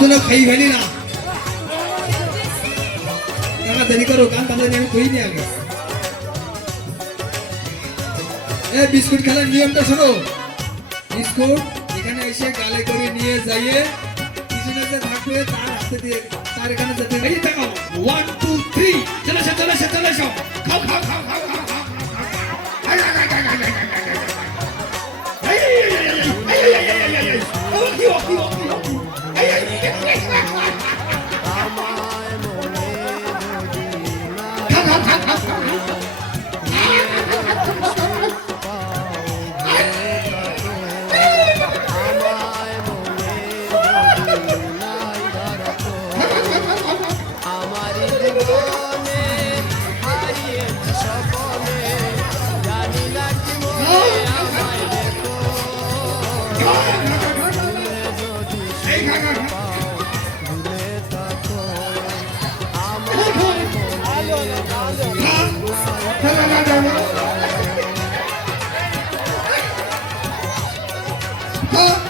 যেন খাই ফেলি না কাকা দেরি করো গান বাজানি আমি কই নি আগে এ বিস্কুট খেলার নিয়মটা শোনো বিস্কুট এখানে এসে গালে করে নিয়ে যাইয়ে পিছনে যে থাকবে তার হাতে দিয়ে তার এখানে যেতে এই দেখো 1 2 3 চলে এসো খাও খাও খাও খাও খাও খাও Huh?